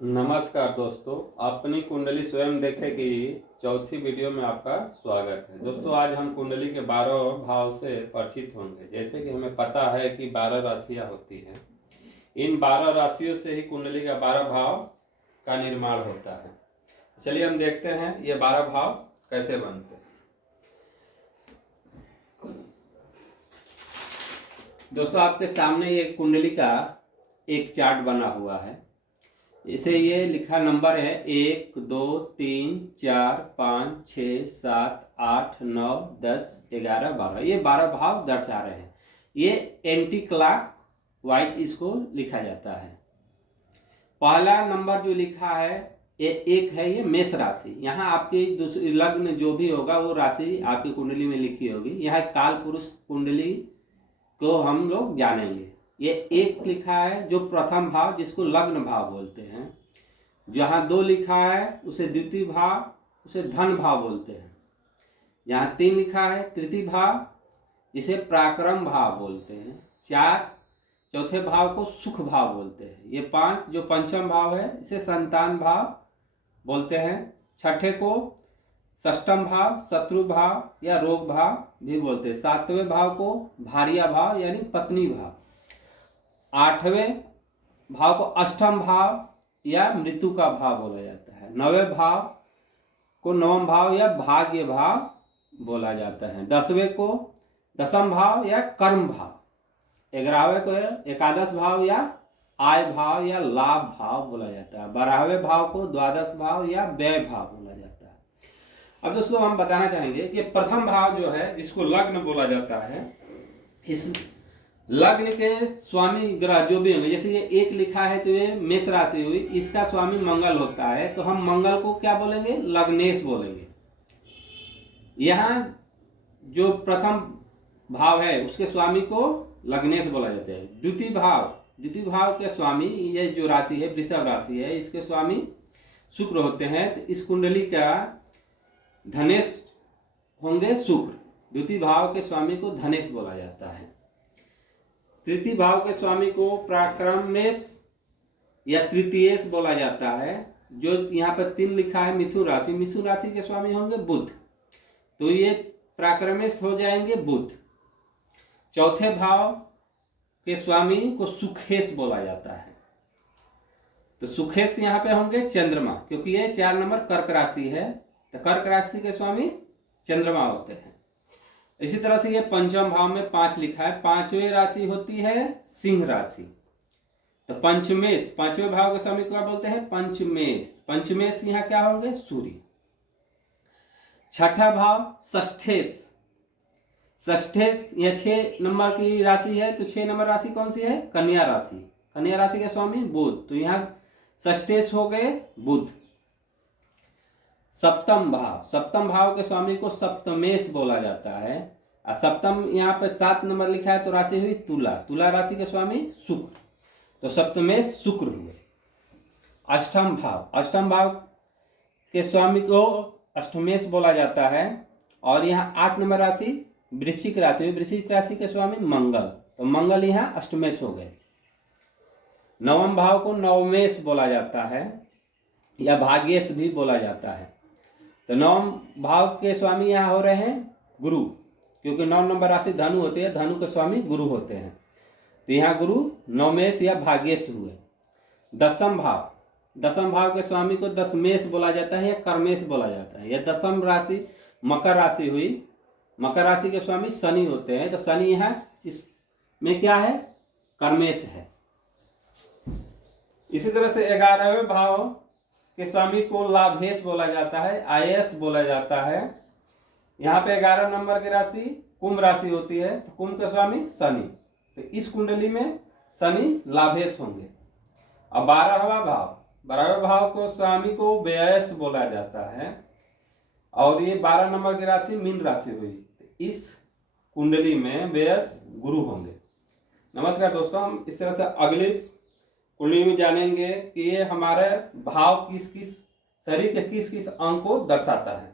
नमस्कार दोस्तों, अपनी कुंडली स्वयं देखे की चौथी वीडियो में आपका स्वागत है। दोस्तों, आज हम कुंडली के 12 भाव से परिचित होंगे। जैसे कि हमें पता है कि 12 राशियां होती हैं। इन 12 राशियों से ही कुंडली का 12 भाव का निर्माण होता है। चलिए हम देखते हैं ये 12 भाव कैसे बनते हैं। दोस्तों, आपके सामने ये कुंडली का एक चार्ट बना हुआ है। इसे ये लिखा नंबर है 1 2 3 4 5 6 7 8 9 10 11 12। ये 12 भाव दर्शा रहे हैं। ये एंटी क्लॉक वाइज इसको लिखा जाता है। पहला नंबर जो लिखा है ये एक है, ये मेष राशि। यहाँ आपकी दूसरी लग्न जो भी होगा वो राशि आपकी कुंडली में लिखी होगी। यहाँ काल पुरुष कुंडली को हम लोग जानेंगे। ये एक लिखा है जो प्रथम भाव, जिसको लग्न भाव बोलते हैं। जहाँ 2 लिखा है उसे द्वितीय भाव, उसे धन भाव बोलते हैं। यहाँ 3 लिखा है तृतीय भाव, इसे पराक्रम भाव बोलते हैं। 4 चौथे भाव को सुख भाव बोलते हैं। ये 5 जो पंचम भाव है इसे संतान भाव बोलते हैं। छठे को षष्टम भाव, शत्रु भाव या रोग भाव भी बोलते हैं। 7वें भाव को भार्या भाव यानी पत्नी भाव। 8वें भाव को अष्टम भाव या मृत्यु का भाव बोला जाता है। 9वें भाव को नवम भाव या भाग्य भाव बोला जाता है। 10वें को दशम भाव या कर्म भाव। 11वें को एकादश भाव या आय भाव या लाभ भाव बोला जाता है। 12वें भाव को द्वादश भाव या व्यय भाव बोला जाता है। अब दोस्तों, हम बताना चाहेंगे कि प्रथम भाव जो है, जिसको लग्न बोला जाता है, इस लग्न के स्वामी ग्रह जो भी होंगे, जैसे ये एक लिखा है तो ये मेष राशि हुई, इसका स्वामी मंगल होता है, तो हम मंगल को क्या बोलेंगे? लग्नेश बोलेंगे। यहाँ जो प्रथम भाव है उसके स्वामी को लग्नेश बोला जाता है। द्वितीय भाव के स्वामी, ये जो राशि है वृषभ राशि है, इसके स्वामी शुक्र होते हैं। तो इस कुंडली का धनेश होंगे शुक्र। द्वितीय भाव के स्वामी को धनेश बोला जाता है। तृतीय भाव के स्वामी को पराक्रमेश या तृतीयेश बोला जाता है। जो यहाँ पर 3 लिखा है मिथुन राशि, मिथुन राशि के स्वामी होंगे बुध, तो ये पराक्रमेश हो जाएंगे बुध। चौथे भाव के स्वामी को सुखेश बोला जाता है, तो सुखेश यहाँ पे होंगे चंद्रमा, क्योंकि ये 4 नंबर कर्क राशि है, तो कर्क राशि के स्वामी चंद्रमा होते हैं। इसी तरह से ये पंचम भाव में 5 लिखा है, 5वीं राशि होती है सिंह राशि, तो पंचमेश, 5वें भाव के स्वामी क्या बोलते हैं? पंचमेश। पंचमेश यहाँ क्या होंगे? सूर्य। छठा भाव षष्ठेश। षष्ठेश यह 6 नंबर की राशि है, तो 6 नंबर राशि कौन सी है? कन्या राशि। कन्या राशि के स्वामी बुध, तो यहाँ षष्ठेश हो गए बुध। सप्तम भाव के स्वामी को सप्तमेश बोला जाता है। और सप्तम यहाँ पे 7 नंबर लिखा है, तो राशि हुई तुला राशि के स्वामी शुक्र, तो सप्तमेश शुक्र हुए। अष्टम भाव के स्वामी को अष्टमेश बोला जाता है। और यहाँ 8 नंबर राशि वृश्चिक राशि, वृश्चिक राशि के स्वामी मंगल, तो मंगल यहाँ अष्टमेश हो गए। नवम भाव को नवमेश बोला जाता है या भाग्येश भी बोला जाता है। तो 9 भाव के स्वामी यहाँ हो रहे हैं गुरु, क्योंकि 9 नंबर राशि धनु होती है, धनु के स्वामी गुरु होते हैं, तो यहाँ गुरु नवमेश या भाग्येश हुए। दशम भाव के स्वामी को दशमेश बोला जाता है या कर्मेश बोला जाता है। यह दशम राशि मकर राशि हुई, मकर राशि के स्वामी शनि होते हैं, तो शनि यहाँ इसमें क्या है? कर्मेश है। इसी तरह से 11वें भाव के स्वामी को लाभेश बोला जाता है, आयस बोला जाता है। यहाँ पे 11 नंबर की राशि कुंभ राशि होती है, तो कुंभ के स्वामी शनि, तो इस कुंडली में शनि लाभेश होंगे। अब 12वें भाव को स्वामी को व्ययस बोला जाता है, और ये 12 नंबर की राशि मीन राशि हुई, तो इस कुंडली में व्ययस गुरु होंगे। नमस्कार दोस्तों, हम इस तरह से अगले कुंडली में जानेंगे कि ये हमारे भाव किस किस शरीर के किस किस अंग को दर्शाता है।